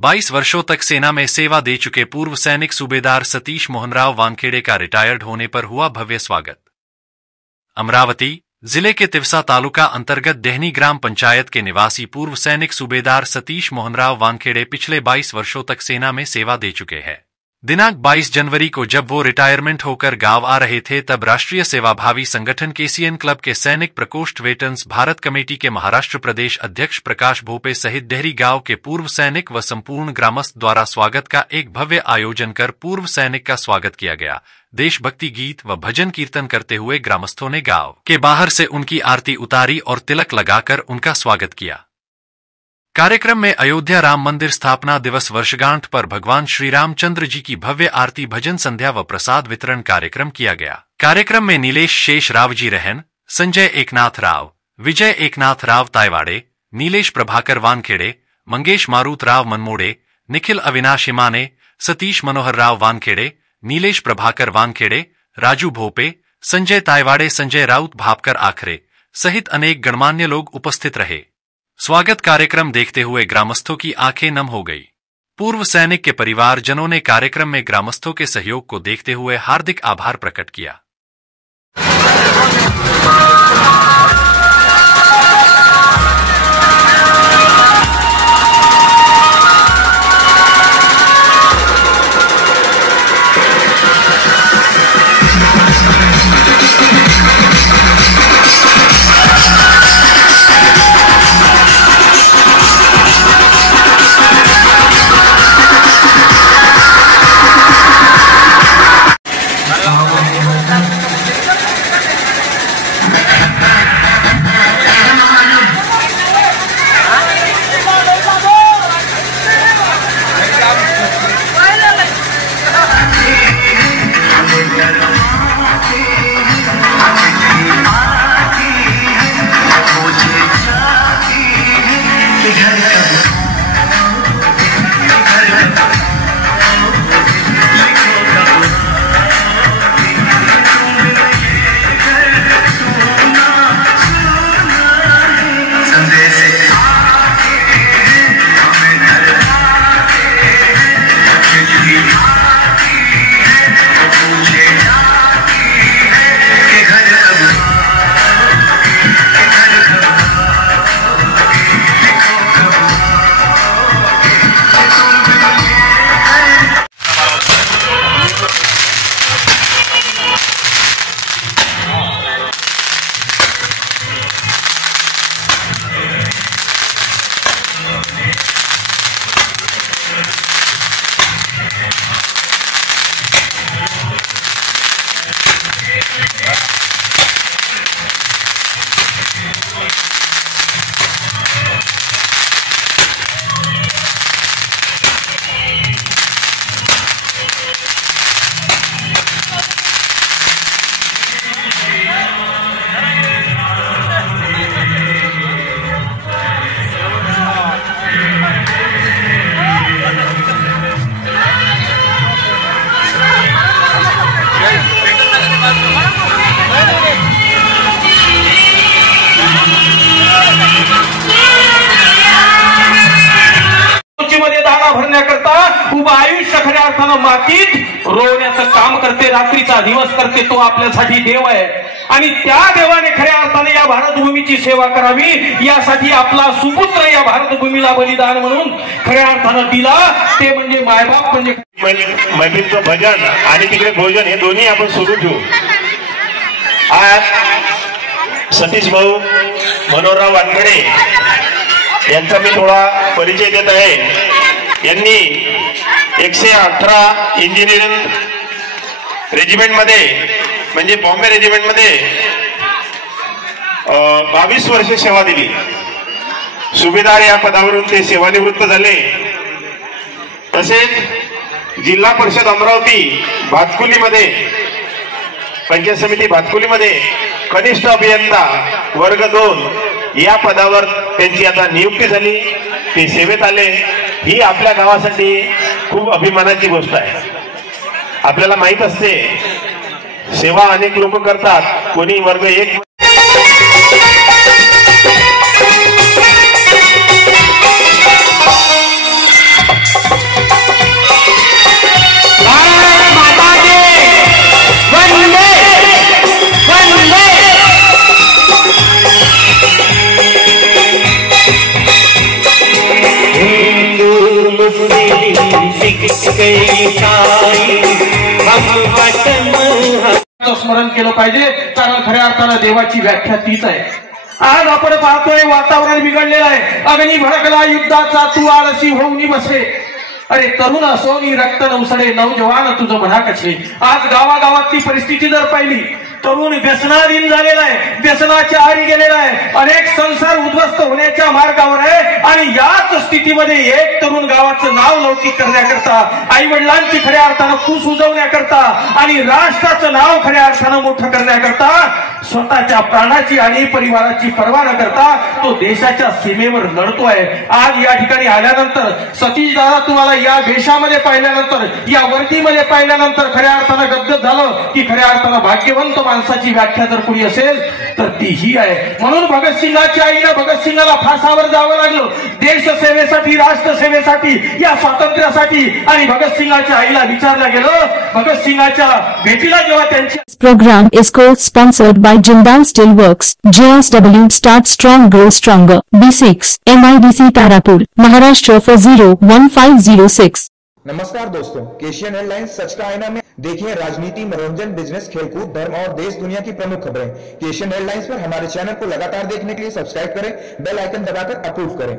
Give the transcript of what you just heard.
22 वर्षों तक सेना में सेवा दे चुके पूर्व सैनिक सूबेदार सतीश मोहनराव वानखेड़े का रिटायर्ड होने पर हुआ भव्य स्वागत। अमरावती जिले के तिवसा तालुका अंतर्गत डेहनी ग्राम पंचायत के निवासी पूर्व सैनिक सूबेदार सतीश मोहनराव वानखेड़े पिछले 22 वर्षों तक सेना में सेवा दे चुके हैं। दिनांक 22 जनवरी को जब वो रिटायरमेंट होकर गांव आ रहे थे तब राष्ट्रीय सेवाभावी संगठन केसीएन क्लब के सैनिक प्रकोष्ठ वेटरन्स भारत कमेटी के महाराष्ट्र प्रदेश अध्यक्ष प्रकाश भोपे सहित डेहरी गांव के पूर्व सैनिक व संपूर्ण ग्रामस्थ द्वारा स्वागत का एक भव्य आयोजन कर पूर्व सैनिक का स्वागत किया गया। देशभक्ति गीत व भजन कीर्तन करते हुए ग्रामस्थों ने गांव के बाहर से उनकी आरती उतारी और तिलक लगाकर उनका स्वागत किया। कार्यक्रम में अयोध्या राम मंदिर स्थापना दिवस वर्षगांठ पर भगवान श्री रामचंद्र जी की भव्य आरती भजन संध्या व प्रसाद वितरण कार्यक्रम किया गया। कार्यक्रम में नीलेश शेष राव जी रहन, संजय एकनाथ राव, विजय एकनाथ राव तायवाड़े, नीलेश प्रभाकर वानखेड़े, मंगेश मारुत राव मनमोड़े, निखिल अविनाश हिमाने, सतीश मनोहर राव वानखेड़े, नीलेश प्रभाकर वानखेड़े, राजू भोपे, संजय तायवाड़े, संजय राउत भापकर आखरे सहित अनेक गणमान्य लोग उपस्थित रहे। स्वागत कार्यक्रम देखते हुए ग्रामस्थों की आंखें नम हो गई। पूर्व सैनिक के परिवारजनों ने कार्यक्रम में ग्रामस्थों के सहयोग को देखते हुए हार्दिक आभार प्रकट किया। उभं आयुष्य खऱ्या अर्थानं मातीत रोवण्याचं काम करते, रात्रीचा दिवस करते, तो आपल्यासाठी देव आहे आणि त्या देवाने खऱ्या अर्थाने या भारतभूमीची सेवा करावी यासाठी आपला सुपुत्र या भारतभूमीला बलिदान म्हणून खऱ्या अर्थानं दिला, ते म्हणजे मायबाप म्हणजे मैत्रीचं भजन आणि तिकडे भोजन हे दोन्ही आपण सुरू ठेवू। आज सतीश भाऊ मनोहरराव वानखेड़े यांचा मी थोडा परिचय देत आहे। यांनी 118 इंजिनिअरिंग रेजिमेंट मध्ये म्हणजे बॉम्बे रेजिमेंट मध्ये 22 वर्ष सेवा दिली। सुभेदार या पदावरून ते सेवानिवृत्त झाले। तसेच जिल्हा परिषद अमरावती भातकुलीमध्ये पंचायत समिती भातकुलीमध्ये कनिष्ठ अभियंता वर्ग 2 या पदावर त्यांची आता नियुक्ती झाली। ते सेवेत आले। ही आपल्या गावासाठी खूप अभिमानाची गोष्ट आहे। आपल्याला माहित असते सेवा अनेक लोक करतात, कोणी वर्ग 1 Thank you. देवाचं स्मरण केलं पाहिजे, कारण खऱ्या अर्थानं देवाची व्याख्या तीच आहे. आज आपण पाहतोय वातावरण बिघडलेलं आहे. अग्नी भडकला युद्धाचा, तू आळशी होऊन बसे. अरे तरुण असो नि रक्त नवसडे, नवजवान तुझं म्हणा कसे. आज गावागावातली परिस्थिती जर पाहिली, तरुण व्यसनाधीन झालेला आहे, व्यसनाच्या आहारी गेलेला आहे, अनेक संसार उद्ध्वस्त होण्याच्या मार्गावर आहे. आणि याच स्थितीमध्ये एक तरुण गावाचं नाव लौकिक करण्याकरता, आई वडिलांची खऱ्या अर्थानं फूस उजवण्याकरता आणि राष्ट्राचं नाव खऱ्या अर्थानं मोठं करण्याकरता स्वतःच्या प्राणाची आणि परिवाराची पर्वा न करता तो देशाच्या सीमेवर लढतोय. आज या ठिकाणी आल्यानंतर सतीश दादा तुम्हाला या वेशामध्ये पाहिल्यानंतर, या वर्दीमध्ये पाहिल्यानंतर खऱ्या अर्थानं गदगद झालं की खऱ्या अर्थानं भाग्यवंत माणसाची व्याख्या जर कोणी असेल तर ती ही आहे. म्हणून भगतसिंगाच्या आईला भगतसिंगाला फासावर जावं लागलं देशसेवेसाठी, राष्ट्रसेवेसाठी, या स्वातंत्र्यासाठी. आणि भगतसिंगाच्या आईला विचारलं गेलं, भगतसिंगाच्या भेटीला जेव्हा त्यांची. Program is co-sponsored by Jindal Steelworks, JSW Start Strong Grow Stronger, B6, MIDC Tarapur, Maharashtra 4015006. नमस्कार दोस्तों, केशियन एयरलाइंस सच का आईना में देखिए राजनीति, मनोरंजन, बिजनेस, खेलकूद, धर्म और देश दुनिया की प्रमुख खबरें. केशियन एयरलाइंस पर हमारे चैनल को लगातार देखने के लिए सब्सक्राइब करें, बेल आइकन दबाकर अप्रूव करें.